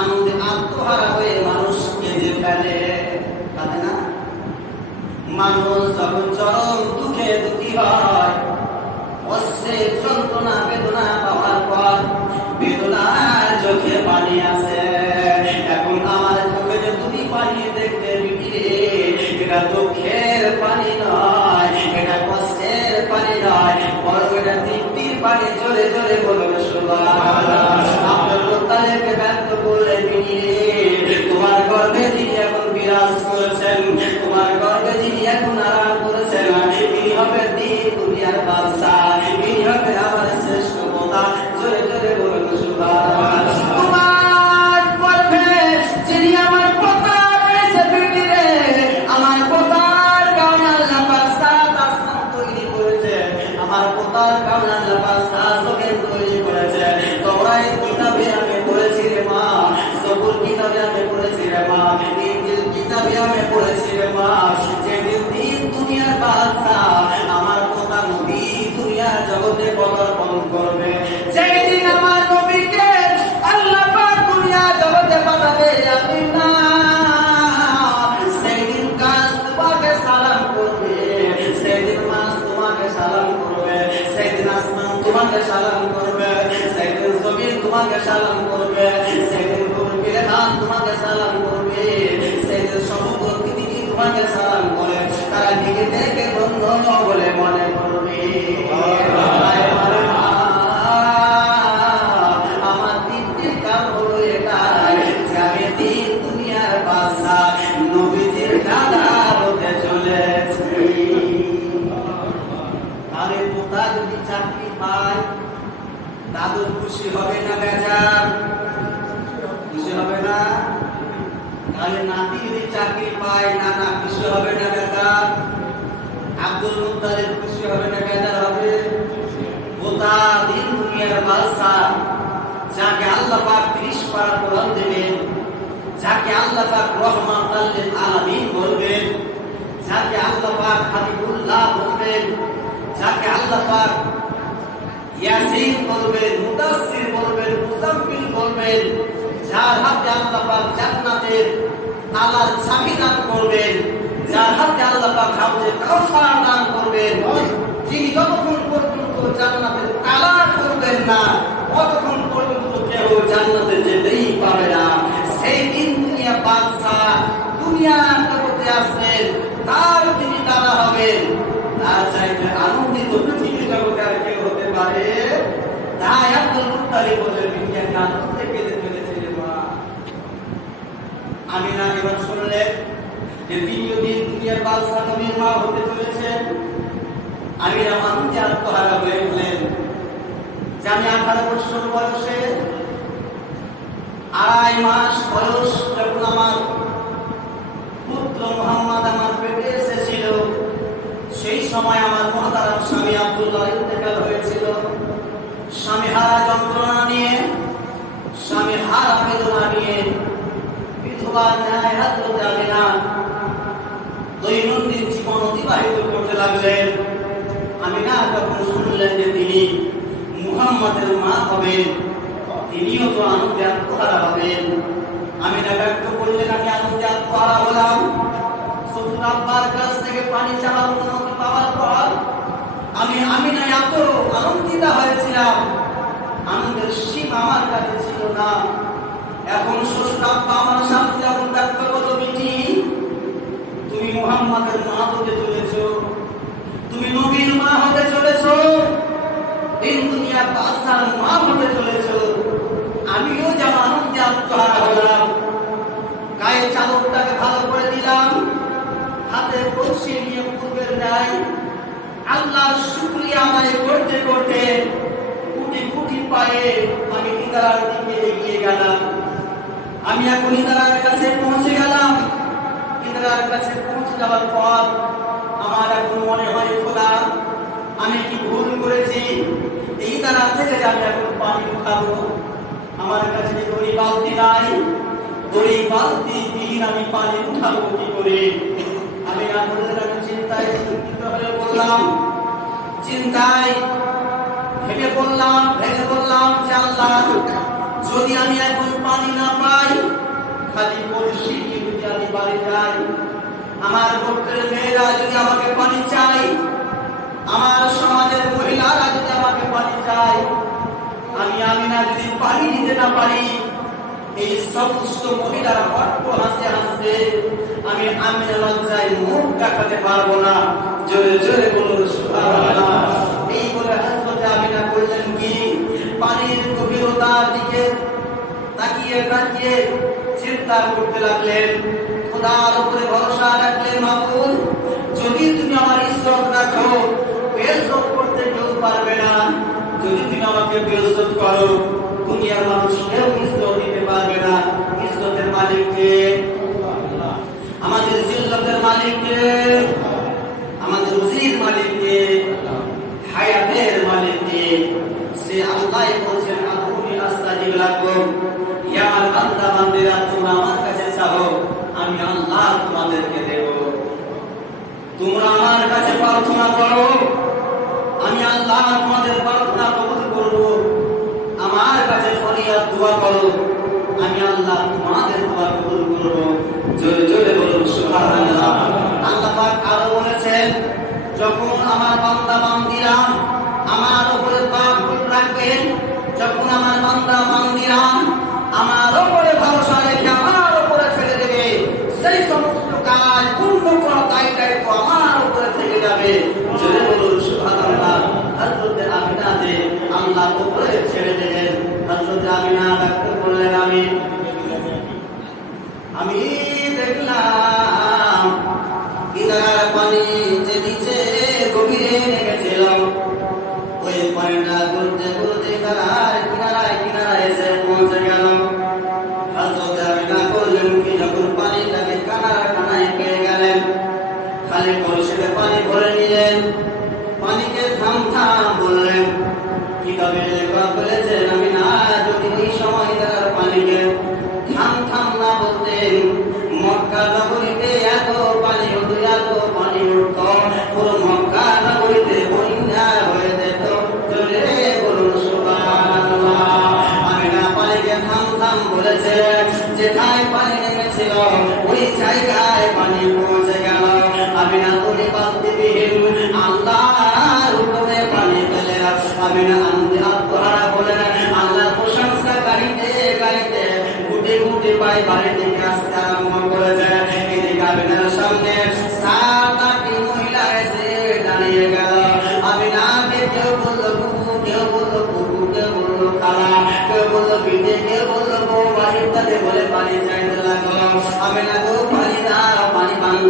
আনন্দে আত্মহারা হয়ে মানুষ কেঁদে ফেলে। তাতে না? মানুষ যখন চরম দুঃখে দুঃখী হয় অশ্বের যন্ত্রণা, বেদনা পাওয়ার পর বেদনার চোখে পানি তুমি পানি নয়, এটা কষ্টের পানি নয়। এটা তৃপ্তির পানি। জোরে বলবে আপনার মোত্তালেবকে করেছেন খুশি হবে না বেজার। খুশি হবে না। তাহলে নাতি যদি চাকরি পায়, না না খুশি হবে না বেজার। আব্দুল মুত্তালিব খুশি হবে না বেজার হবে। গোটা দিন দুনিয়ার বাদশা যাকে আল্লাহ পাক 30 পারা কোরআন দেবেন, যাকে আল্লাহ পাক লিল আলামিন বলবেন, যাকে আল্লাহ পাক হাবিবুল্লাহ বলবেন, যাকে আল্লাহ পাক ইয়াসিন বলবেন, মুদাসসির বলবেন মুজাম্মিল বলবেন, যার হাতে আল্লাহ পাক জান্নাতের তালার চাবি দান করবেন, যার হাতে আল্লাহ পাক হাউজে কাউসার দান করবেন, যিনি যতক্ষণ পর্যন্ত জান্নাতের তালা করবেন না, ততক্ষণ পর্যন্ত কেউ জান্নাতে যেতেই পারে না। সেই দিন দুনিয়া বাদশাহ দুনিয়ার জগতে আসবেন, তার তিনি তারা হবেন, তার চাইতে আনন্দিত পৃথিবীর জগতে আর পারে তাই আমি না এবার শুনলেন যে দ্বিতীয় দিন দুনিয়ার বাদশাহ নবীর মা হতে চলেছে। আমি আনন্দে আত্মহারা হয়ে গেলেন যে আমি আঠারো বছর বয়সে আড়াই মাস বয়স যখন আমার পুত্র মোহাম্মদ আমার পেটে এসেছিল, সেই সময় আমার মহাতারাম স্বামী আব্দুল্লাহ ইন্তেকাল হয়েছিল স্বামী হারা যন্ত্রণা নিয়ে, স্বামী হারা বেদনা নিয়ে, বিধবা ন্যায় হাত করতে যাবে না দৈনন্দিন জীবন অতিবাহিত করতে লাগলেন। আমি না যখন শুনলেন যে তিনি মুহাম্মাদের মা হবেন, তিনিও তো আনন্দে আত্মহারা হবেন। আমি না ব্যক্ত করলেন, আমি আনন্দে আত্মহারা হলাম। শ্বশুর আব্বার কাছ থেকে পানি চাওয়ার অনুমতি পাওয়ার পর আমি আমি না এত আনন্দিত হয়েছিলাম। আনন্দের সীমা আমার কাছে ছিল না। এখন শ্বশুর আমার সামনে যখন ব্যক্ত করল বিটি তুমি মুহাম্মাদের মা হতে চলেছো তুমি নবীর মা হতে চলেছো দিন দুনিয়ার বাদশার মা হতে চলেছো আমিও যেমন আনন্দে আত্মহারা হলাম গায়ে চাদরটাকে ভালো করে দিলাম হাতে কলসি নিয়ে পূর্বের ন্যায় আল্লাহর শুক্রিয়া আদায় করতে করতে কুটি কুটি পায়ে আমি ইদারার দিকে এগিয়ে গেলাম। আমি এখন ইদারার কাছে পৌঁছে গেলাম। ইদারার কাছে পৌঁছে যাওয়ার পর আমার এখন মনে হয় খোলা আমি কি ভুল করেছি? এই দ্বারা থেকে আমি এখন পানি উঠাবো আমার কাছে দড়ি বালতি নাই, দড়ি বালতি দিন আমি পানি উঠাবো কি করে? আমি আপনাদের চিন্তায় চিন্তিত হয়ে বললাম চিন্তায় ভেবে বললাম ভেবে বললাম যে আল্লাহ যদি আমি এখন পানি না পাই, খালি বলছি যদি আমি বাড়ি যাই। আমার গোত্রের মেয়েরা যদি আমাকে পানি চাই আমার সমাজের মহিলারা যদি আমাকে পানি চাই আমি আমি না যদি পানি দিতে না পারি এই সমস্ত মহিলারা অল্প হাসতে হাসতে আমি আমি লজ্জায় মুখ দেখাতে পারব না। জোরে জোরে বলুন এই বলে হযরত আমিনা করলেন কি? পানির গভীরতার দিকে তাকিয়ে তাকিয়ে চিন্তা করতে লাগলেন। খোদার উপরে ভরসা রাখলেন মাবুদ যদি তুমি আমার ইজ্জত রাখো বেইজ্জত করতে কেউ পারবে না। যদি তুমি আমাকে বেইজ্জত করো দুনিয়ার মানুষ কেউ ইজ্জত দিতে পারবে না। ইজ্জতের মালিক কে আমাদের জিল্লতের মালিক কে আমাদের রুজির মালিক কে হায়াতের মালিক কে সে আল্লাহ বলছেন আমার বান্দা তোমরা আমার কাছে চাও। আমি আল্লাহ তোমাদেরকে দেব। তোমরা আমার কাছে প্রার্থনা করো। আমি আল্লাহ তোমাদের প্রার্থনা করব। কাছে ফরিয়াদ দোয়া করো। আমি আল্লাহ তোমাদের দোয়া কবুল করব। জোরে জোরে বলুন, সুবহানাল্লাহ। আল্লাহ পাক আরও বলেছেন, যখন আমার বান্দা বান্দিরা আমার উপরে তাওয়াক্কুল রাখবেন, যখন আমার বান্দা বান্দিরা আমার উপরে ভরসা রেখে আমার উপরে ছেড়ে দেবে, সেই সমস্ত কাজ পূর্ণ করা দায় দায়িত্ব আমার উপরে থেকে যাবে। জোরে বলুন, সুবহানাল্লাহ। হযরত আমিনা আল্লাহ উপরে ছেড়ে দিলেন। হযরত আমিনা ডাকতে নেমেছিল ওই জায়গায় পানি পৌঁছে গেল। আমি না বান্ধবীহীন আল্লাহর উপরে পানি পেলে আমি না আল্লাহ প্রশংসা গাড়িতে গাড়িতে গুটি গুটি পাই বাড়ি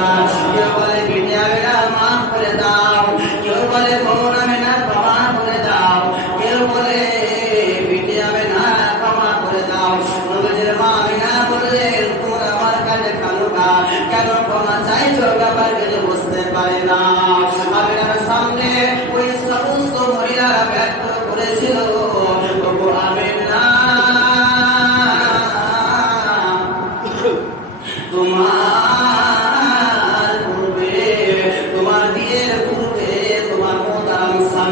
সুবহানাল্লাহ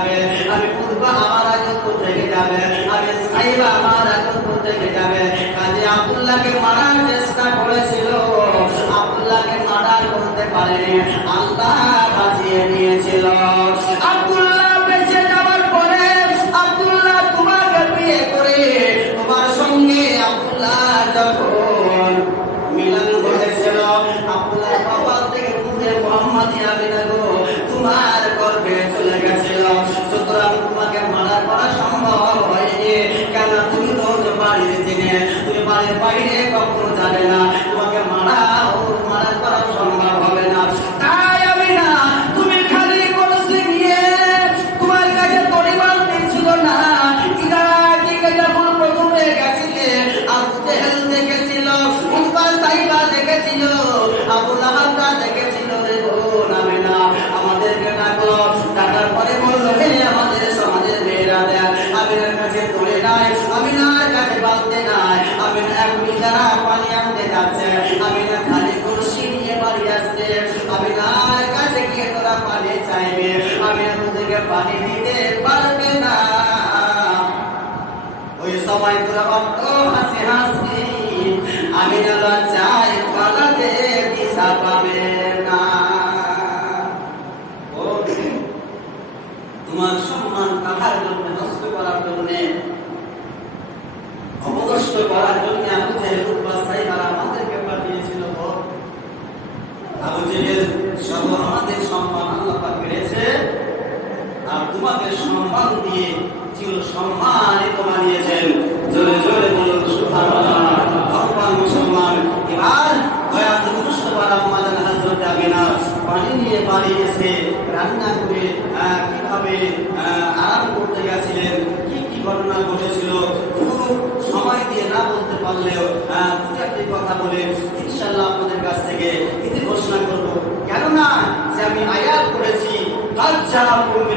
যাবে আমি পূর্ব আমার রাজত্ব থেকে যাবে আমি সাইবা আমার আগে থেকে যাবে? কাজে আব্দুল্লাহকে মারার চেষ্টা করেছিল, আব্দুল্লাহকে মারার করতে পারেনি, আল্লাহ বাঁচিয়ে নিয়েছে বাড়ির বাইরে কখনো যাবে না দিতে পারবে না। ওই সময় তোরা অত হাসি হাসি, আমি লজ্জায় পালাতে দিশা পাবে না। তোমার সম্মান কাহার জন্য, নষ্ট করার জন্য, অপদস্থ করার জন্য আবু জেহেল উতবা সাইবারা আমাদেরকে পাঠিয়েছিল তো আবু জেহেল সব আমাদের সম্মান আল্লাহ পাক বেড়েছে উম্মাদের সম্মান দিয়ে চির সম্মানিত বানিয়েছেন জোরে জোরে বলুন, সুবহানাল্লাহ। ভগবান মুসলমান এবার কি কি ঘটনা ঘটেছিল সময় দিয়ে না বলতে পারলেও দু কথা বলে ইনশাল্লাহ কাছ থেকে ইতি ঘোষণা করব। কেননা, যে আমি আয়াত করেছি কাজ যারা করবে